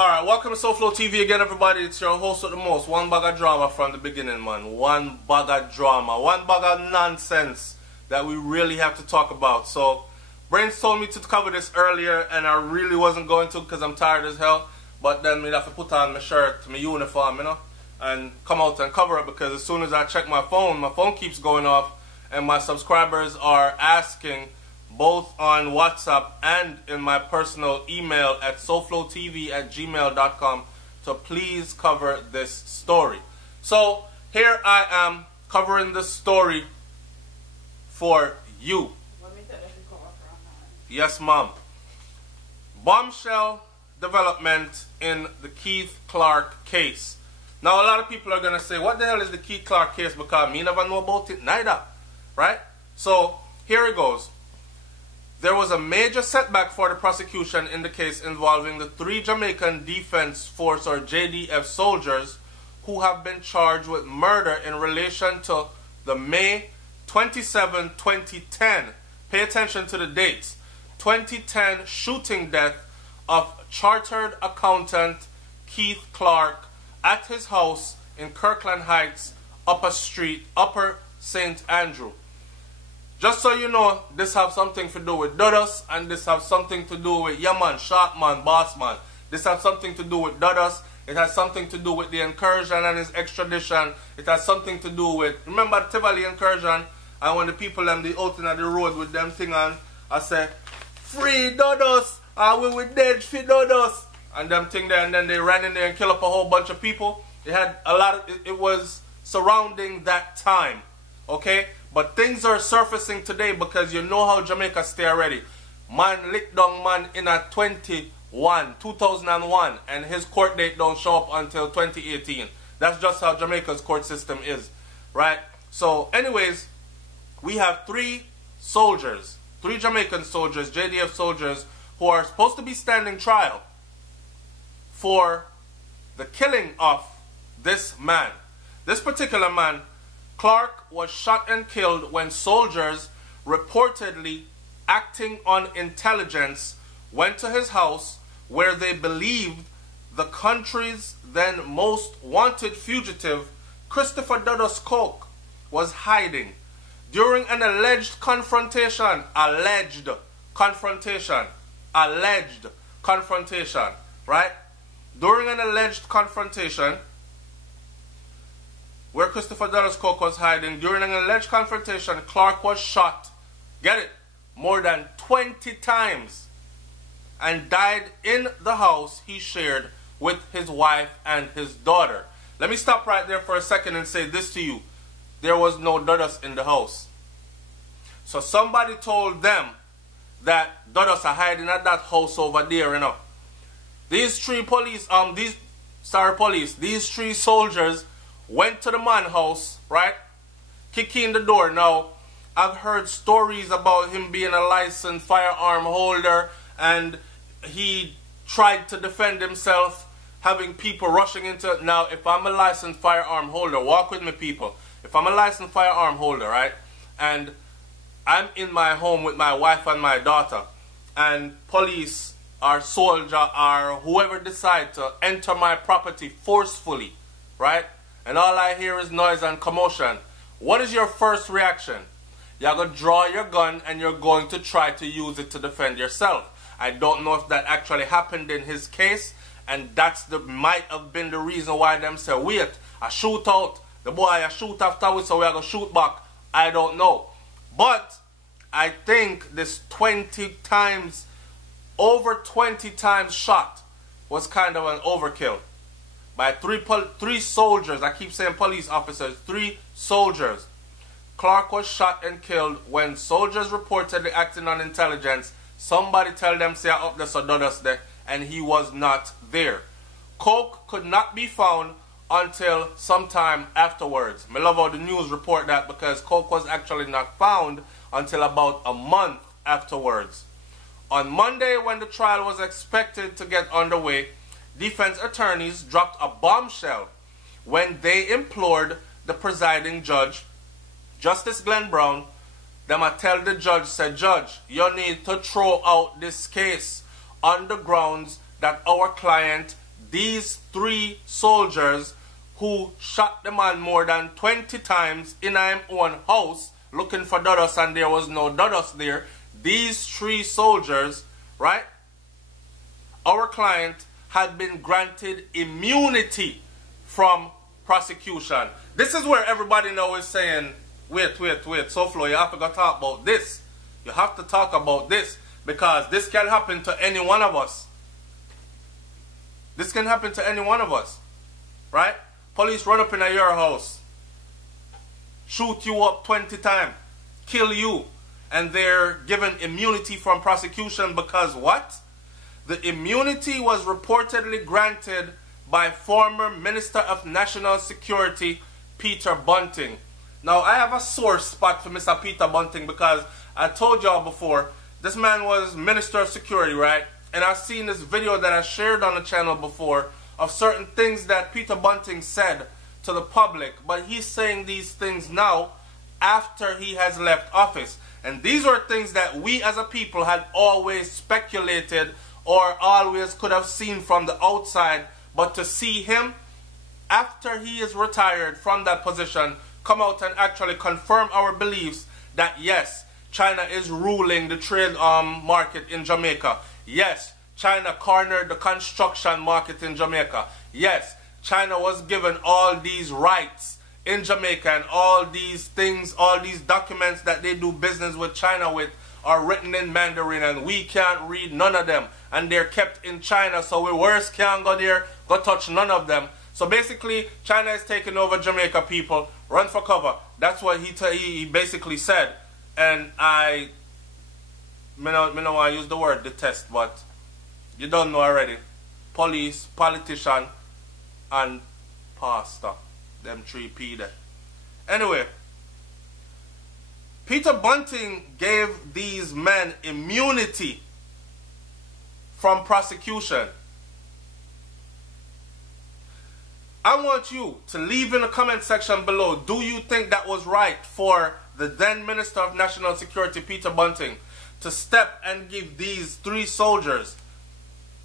Alright, welcome to SouFLoTV again, everybody. It's your host with the most. One bag of drama from the beginning, man. One bag of drama. One bag of nonsense that we really have to talk about. So, Brains told me to cover this earlier, and I really wasn't going to because I'm tired as hell. But then we'd have to put on my shirt, my uniform, you know, and come out and cover it because as soon as I check my phone keeps going off, and my subscribers are asking both on WhatsApp and in my personal email at SouFLoTV@gmail.com to please cover this story. So here I am covering this story for you. Yes, ma'am. Bombshell development in the Keith Clark case. Now a lot of people are going to say, what the hell is the Keith Clark case? Because me never know about it neither. Right? So here it goes. There was a major setback for the prosecution in the case involving the 3 Jamaican Defense Force or JDF soldiers who have been charged with murder in relation to the May 27, 2010, pay attention to the dates, 2010 shooting death of chartered accountant Keith Clark at his house in Kirkland Heights, Upper St. Andrew. Just so you know, this have something to do with Dudus, and this have something to do with Yaman, Sharpman, Bossman. This has something to do with Dudus. It has something to do with the incursion and his extradition. It has something to do with, remember the Tivoli incursion? And when the people them the out in the road with them thing on, I say, free Dudus, and we dead for Dudus. And them thing there, and then they ran in there and killed up a whole bunch of people. It had a lot of, it was surrounding that time, okay? But things are surfacing today because you know how Jamaica stay already. Man licked down man in a 2001, and his court date don't show up until 2018. That's just how Jamaica's court system is, right? So anyways, we have 3 soldiers, 3 Jamaican soldiers, JDF soldiers, who are supposed to be standing trial for the killing of this man. This particular man, Clark, was shot and killed when soldiers, reportedly acting on intelligence, went to his house where they believed the country's then most wanted fugitive, Christopher Dudus Coke, was hiding. During an alleged confrontation, right? During an alleged confrontation, where Christopher Dudus Coke was hiding, during an alleged confrontation, Clark was shot, get it, more than 20 times, and died in the house he shared with his wife and his daughter. Let me stop right there for a second and say this to you. There was no Dudus in the house. So somebody told them that Dudus are hiding at that house over there, you know. These 3 soldiers went to the man house, right? Kicking the door. Now, I've heard stories about him being a licensed firearm holder, and he tried to defend himself, having people rushing into it. Now, if I'm a licensed firearm holder, walk with me, people. If I'm a licensed firearm holder, right, and I'm in my home with my wife and my daughter, and police or soldier or whoever decide to enter my property forcefully, right, and all I hear is noise and commotion, what is your first reaction? You're going to draw your gun and you're going to try to use it to defend yourself. I don't know if that actually happened in his case, and that's might have been the reason why them say, wait, a shootout, the boy a shoot after we, so we are going to shoot back. I don't know. But I think this 20 times, over 20 times shot was kind of an overkill. By 3 soldiers, I keep saying police officers, 3 soldiers. Clark was shot and killed when soldiers reportedly acting on intelligence. Somebody tell them, say, up there, so Dudus there, and he was not there. Coke could not be found until sometime afterwards. Me love how the news report that, because Coke was actually not found until about a month afterwards. On Monday, when the trial was expected to get underway, defense attorneys dropped a bombshell when they implored the presiding judge, Justice Glenn Brown, them I tell the judge, say, Judge, you need to throw out this case on the grounds that our client these 3 soldiers who shot the man more than 20 times in his own house looking for Dudus, and there was no Dudus there. These 3 soldiers, right? Our client had been granted immunity from prosecution. This is where everybody now is saying, wait, SouFlo, you have to go talk about this. You have to talk about this, because this can happen to any one of us. This can happen to any one of us, right? Police run up in your house, shoot you up 20 times, kill you, and they're given immunity from prosecution because what? The immunity was reportedly granted by former Minister of National Security, Peter Bunting. Now, I have a sore spot for Mr. Peter Bunting because I told y'all before, this man was Minister of Security, right? And I've seen this video that I shared on the channel before of certain things that Peter Bunting said to the public. But he's saying these things now after he has left office. And these are things that we as a people had always speculated or always could have seen from the outside. But to see him, after he is retired from that position, come out and actually confirm our beliefs that yes, China is ruling the trade market in Jamaica. Yes, China cornered the construction market in Jamaica. Yes, China was given all these rights in Jamaica, and all these things, all these documents that they do business with China with are written in Mandarin, and we can't read none of them. And they're kept in China, so we worse can't go there, go touch none of them. So basically, China is taking over Jamaica, people. Run for cover. That's what he basically said. And I don't want to use the word detest, but you don't know already. Police, politician, and pastor. Them 3P there. Anyway, Peter Bunting gave these men immunity from prosecution. I want you to leave in the comment section below, do you think that was right for the then Minister of National Security, Peter Bunting, to step and give these 3 soldiers?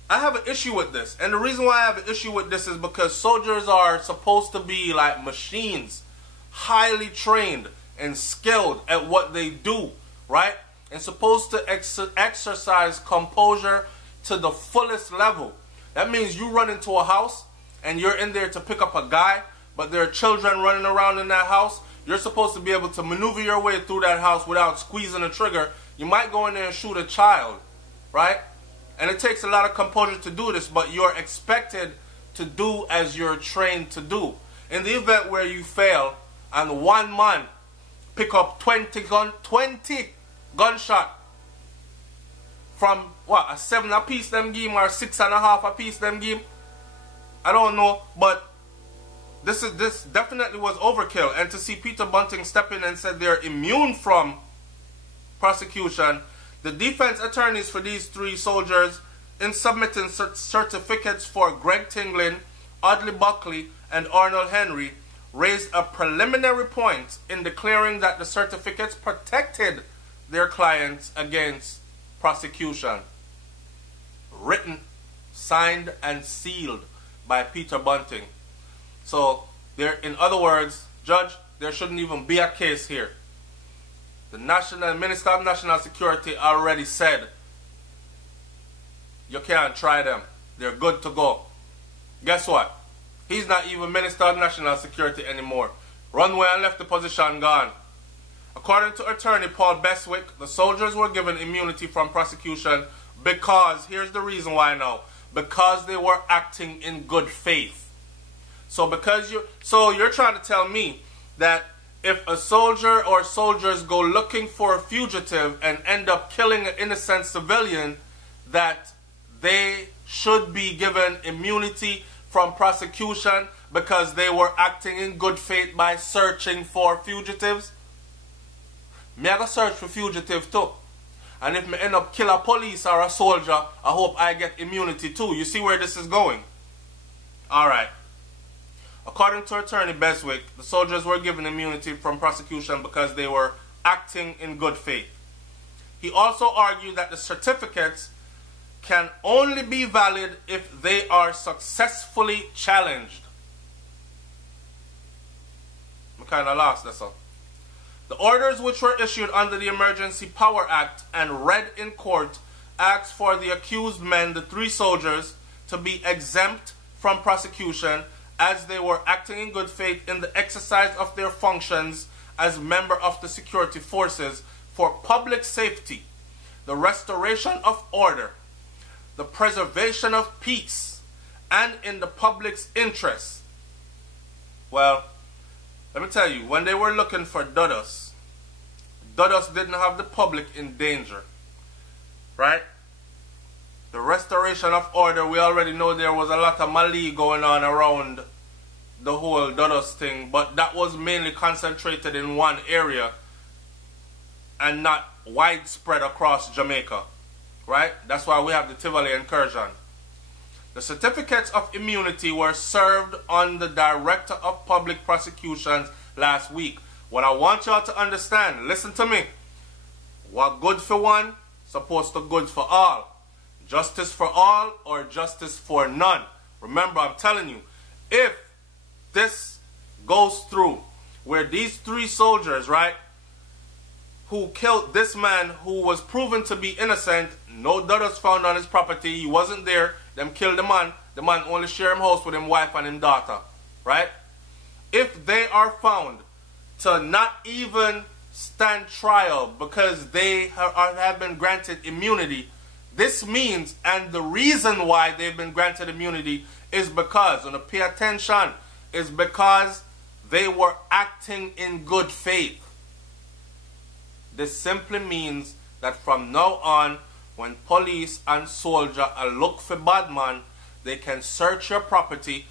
I have an issue with this. And the reason why I have an issue with this is because soldiers are supposed to be like machines, highly trained and skilled at what they do, right? And supposed to exercise composure to the fullest level. That means you run into a house and you're in there to pick up a guy, but there are children running around in that house. You're supposed to be able to maneuver your way through that house without squeezing the trigger. You might go in there and shoot a child, right? And it takes a lot of composure to do this, but you're expected to do as you're trained to do. In the event where you fail and one man pick up 20 gunshot from what, a 7 a piece them game or 6.5 a piece them game? I don't know, but this definitely was overkill. And to see Peter Bunting step in and said they're immune from prosecution, the defense attorneys for these 3 soldiers, in submitting certificates for Greg Tinglin, Audley Buckley, and Arnold Henry, raised a preliminary point in declaring that the certificates protected their clients against prosecution. Written, signed, and sealed by Peter Bunting. So, in other words, Judge, there shouldn't even be a case here. The Minister of National Security already said, you can't try them. They're good to go. Guess what? He's not even Minister of National Security anymore. Runway and left the position gone. According to attorney Paul Beswick, the soldiers were given immunity from prosecution because, here's the reason why now, because they were acting in good faith. So you're trying to tell me that if a soldier or soldiers go looking for a fugitive and end up killing an innocent civilian, that they should be given immunity from prosecution because they were acting in good faith by searching for fugitives? Me I go search for fugitive too. And if me end up kill a police or a soldier, I hope I get immunity too. You see where this is going? Alright. According to attorney Beswick, the soldiers were given immunity from prosecution because they were acting in good faith. He also argued that the certificates can only be valid if they are successfully challenged. I'm kind of lost, that's all. The orders which were issued under the Emergency Power Act and read in court asked for the accused men, the 3 soldiers, to be exempt from prosecution as they were acting in good faith in the exercise of their functions as member of the security forces for public safety, the restoration of order, the preservation of peace, and in the public's interest. Well, let me tell you, when they were looking for Dudus, Dudus didn't have the public in danger, right? The restoration of order, we already know there was a lot of melee going on around the whole Dudus thing, but that was mainly concentrated in one area and not widespread across Jamaica, right? That's why we have the Tivoli incursion. The certificates of immunity were served on the Director of Public Prosecutions last week. What I want y'all to understand, listen to me. What good for one, supposed to good for all. Justice for all or justice for none. Remember, I'm telling you, if this goes through, where these 3 soldiers, right, who killed this man who was proven to be innocent, no Dudus found on his property, he wasn't there, them killed the man only share him house with him wife and him daughter, right? If they are found to not even stand trial because they have been granted immunity, this means, and the reason why they've been granted immunity is because, and pay attention, is because they were acting in good faith. This simply means that from now on, when police and soldier look for bad man, they can search your property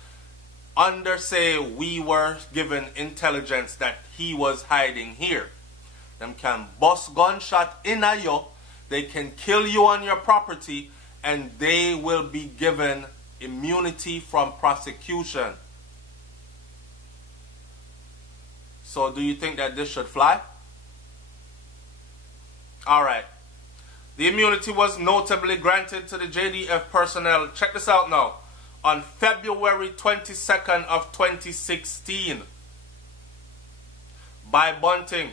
under, say, we were given intelligence that he was hiding here. Them can bust gunshot in a you, they can kill you on your property, and they will be given immunity from prosecution. So do you think that this should fly? Alright. The immunity was notably granted to the JDF personnel, check this out now, on February 22nd of 2016 by Bunting.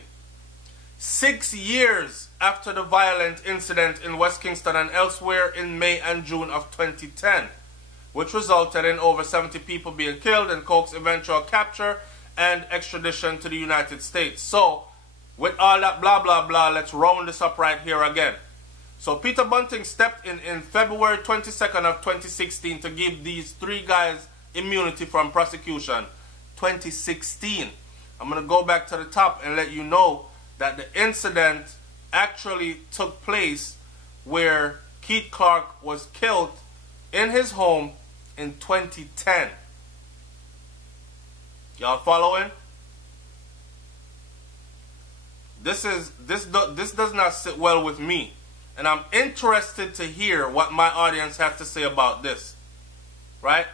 6 years after the violent incident in West Kingston and elsewhere in May and June of 2010, which resulted in over 70 people being killed and Coke's eventual capture and extradition to the United States. So, with all that blah blah blah, let's round this up right here again. So Peter Bunting stepped in February 22nd of 2016 to give these 3 guys immunity from prosecution. 2016. I'm going to go back to the top and let you know that the incident actually took place where Keith Clark was killed in his home in 2010. Y'all following? This does not sit well with me. And I'm interested to hear what my audience has to say about this. Right?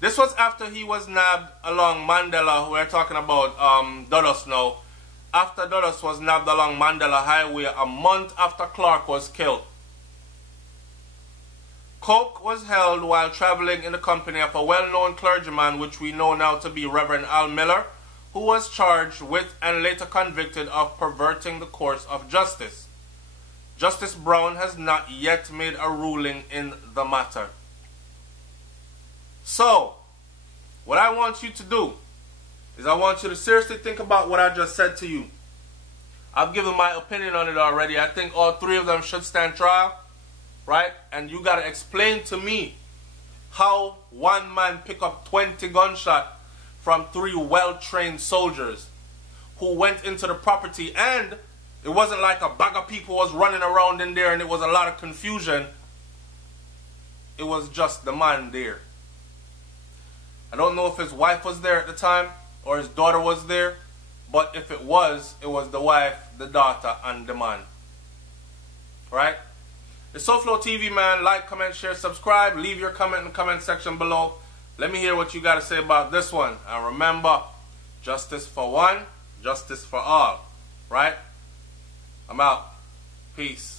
This was after he was nabbed along Mandela. We're talking about Dudus now. After Dudus was nabbed along Mandela Highway a month after Clark was killed. Coke was held while traveling in the company of a well-known clergyman, which we know now to be Reverend Al Miller, who was charged with and later convicted of perverting the course of justice. Justice Brown has not yet made a ruling in the matter. So, what I want you to do is I want you to seriously think about what I just said to you. I've given my opinion on it already. I think all 3 of them should stand trial, right? And you got to explain to me how one man pick up 20 gunshot from 3 well-trained soldiers who went into the property, and it wasn't like a bag of people was running around in there and it was a lot of confusion. It was just the man there. I don't know if his wife was there at the time or his daughter was there, but if it was the wife, the daughter, and the man. Right? It's SouFLoTV, man. Like, comment, share, subscribe. Leave your comment in the comment section below. Let me hear what you got to say about this one. And remember, justice for one, justice for all. Right? I'm out. Peace.